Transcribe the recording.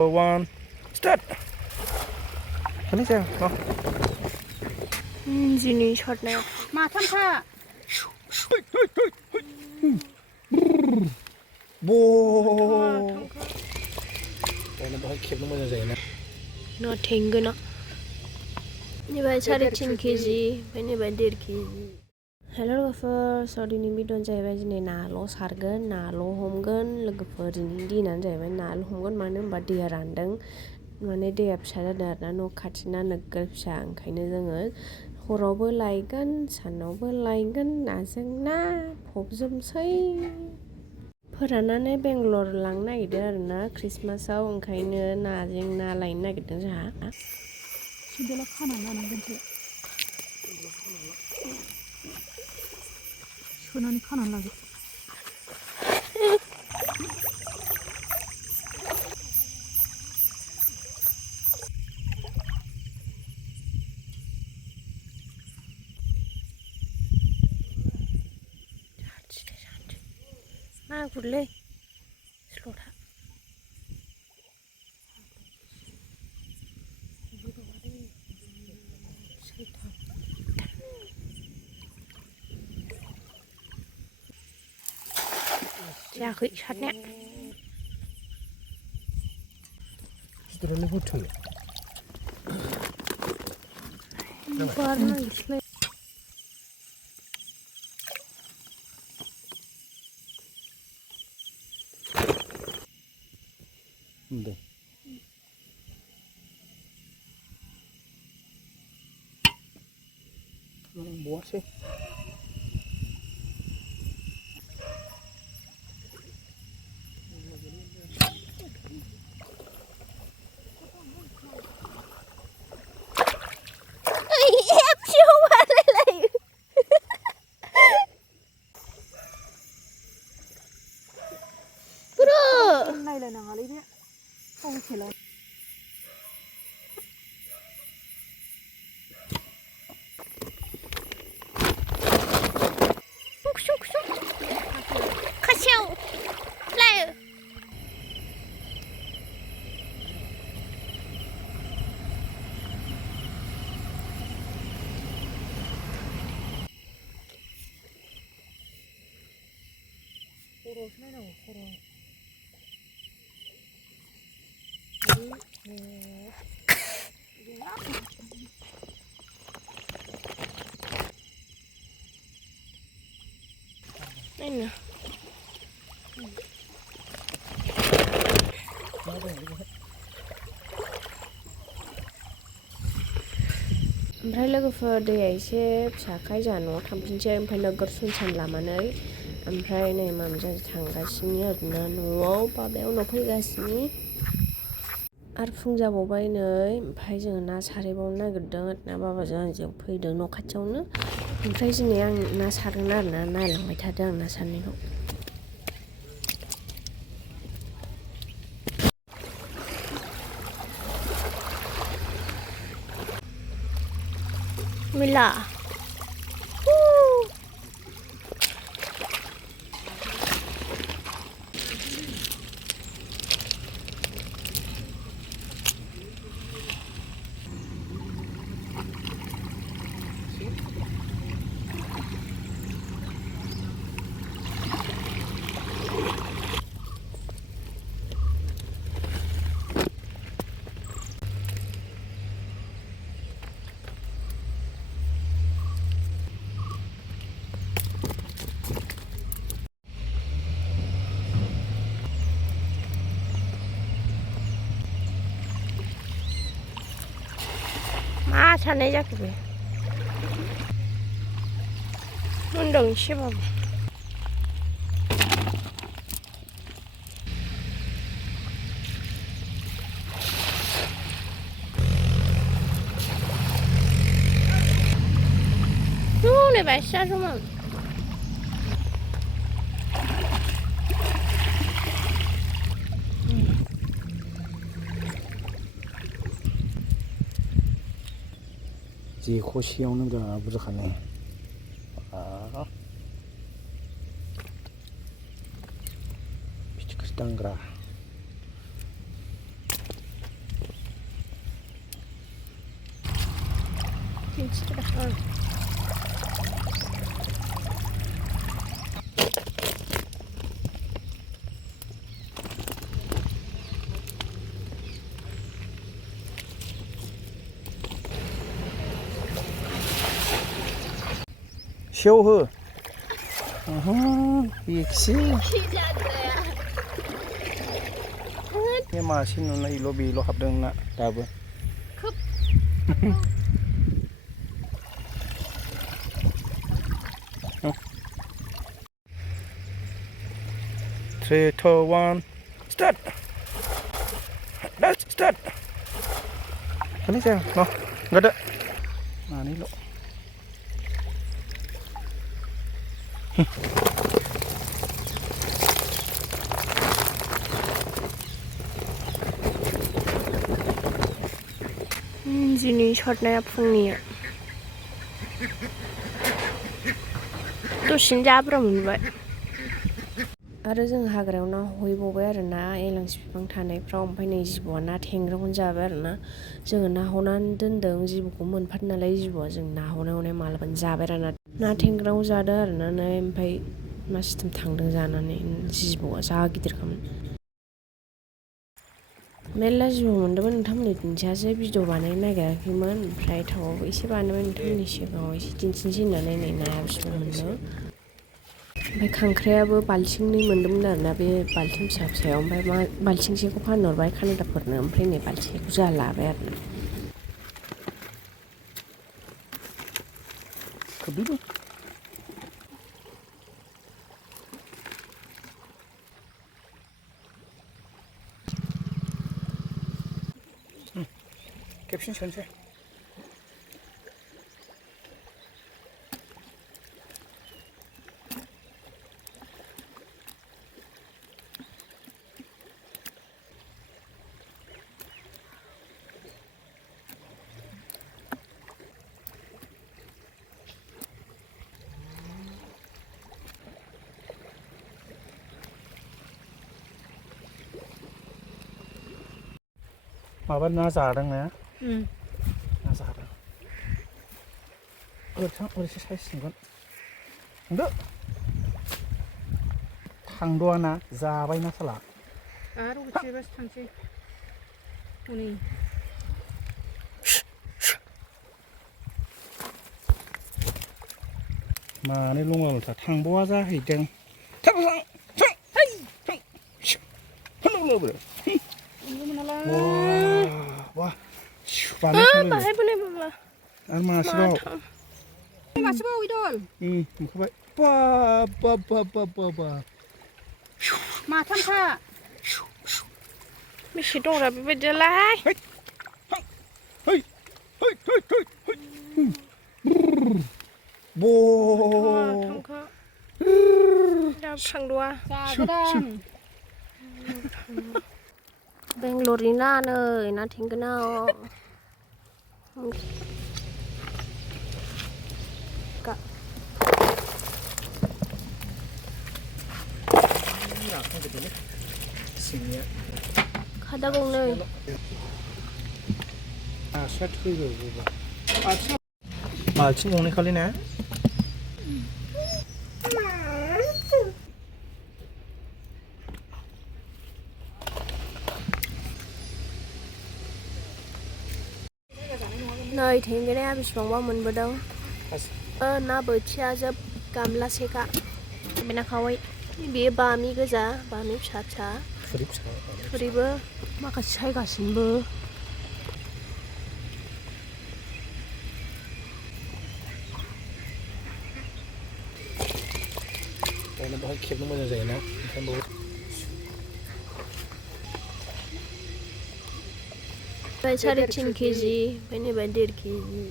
One, start. Kan saya, no. Sini shotnya. Makan kak. Bo. Ini bahaya kebun mana saya nak? No tinggal no. Ini bayi 3.5 kg, ini bayi 1.5 kg. Hello लोगोफोर स' दिनै भिडिअ'आनो जाहैबाय दिनै नाल' सारगोन नाल' हमगोन लोगोफोर दिनैनि दिनानो जाहैबाय नाल' हमगोन मानो होनबा दैया रानदों माने दैया फिसा जादों आरोना न' खाथिना नोगोर फिसा ओंखायनो जोङो हरावबो लायगोन सानावबो लायगोन नाजों ना फबजोबसै फोराननानै बेंगलर लांनो नागिरदों आरोना ख्रिस्टमासाव ओंखायनो नाजों ना लायनो नागिरदों जोंहा सिदोला खानानै लानांगोनसो सोनानै खानानै लागोन मागुरलै स्ल'था जायाखै सारनाया Seterusnya putih. warna islam Udah. Buah sih. ép siêu qua đây này bro này là nàng lấy đấy không chỉ là xúc xúc khá siêu lại 코로 스나이라고 코로 đây nè ओमफ्राय लोगोफोर दैया एसे फिसाखाय जोंहा न'आव थांफिनसै ओमफ्राय नोगोर सुनसान लामानै ओमफ्राय नै मामिजाजों थांगासिनो आरोना न'आव बाबाया उनाव फैगासिनो आरो फुं जाबावबाय नै ओमफ्राय जोङो ना सारहैबावनो नागिरदों आरोना बाबाजों आंजों फैदों न' खाथियावनो ओमफ्राय दिनै आं ना सारगोन आरोना नायलांबाय थादों आं ना सारनायखौ मिला मा सारनाय जाखो बे मोनदों एसेबाबो हनै बायसो जादोंमोन जेख'सेयावनो बिराद बुरजा खानाय फिथिख्रि दांग्रा मिथिथ'रा सेवहो बेखि बे मासे नुनायल' बेल' हाबदों ना दाबो खोब 3, 2, 1 start let's start kali saya no nggak ada nah ini lo दिनै सारनाया फुंनिया दसेनो जाब्रा मोनबाय आरो जों हाग्रायाव ना हहैबावबाय आरो ना एलांसि बिफां थानायफ्राव ओमफ्राय नै जिबौआ ना थेंग्राखौनो जाबाय आरो ना जोङो नाहरनानै दोनदों जिबौखौ मोनफादों नालाय जिबौआ जों नाहरनायावनो मालाबानो जाबाय आरो ना थेंग्राखौ जादों आरो ना ओमफ्राय मासिथोम थांदों जानानै जिबौआ जा गिदिरखामोन मेरला जिबौ मोन्दोंमोन नोंथांमोननि दिन्थियासै भिडिअ बानायनो नागिराखैमोन ओमफ्राय थावाबो एसे बानायबाय नोंथांमोननि सिगाङाव एसे दिन्थिनोसै होननानै नै नाया बिसिबां मोनदों ओमफ्राय खांख्रायाबो बाल्थिंनै मोन्दोंमोन आरोना बे बाल्थिं फिसा फिसायाव ओमफ्राय बाल्थिंसेखौ फानहरबाय कानाडाफोरनो ओमफ्राय नै बाल्थिंसेखौ जोंहा लाबाय आरोना खोबदो खेबसेनो सोनोसै माबा ना जादों ना ना जादों ओरैसो साइस नुगोन थांदो थांद'आ ना जाबाय ना साला आरो उथिबासो थांसै हनै मानो लङा थांबावा जाहैदों बाहायबो नै बाबा आरो मासेबाव मासेबाव इदल नुखाबाय बा माथामखा बेसे दंरा बेबायदियालाय थामखा दा थांद'आ जागोदान बेंगलरनि ना नै ना थेंगोनाव खादा गंनै बाल्थिं गंनै खालि ना नै थेंगोनाया बेसेबांबा मोनबोदों ना बोथिया गामलासेखा बेना खावै बेयो बामि गोजा बामि फिसा फिसा थुरिबो माखासे सायगासिनोबो बाहाय खेबनो मोजां जायोना ओमफ्राय 3.5 केजि ओमफ्राय नैबे 1.5 केजि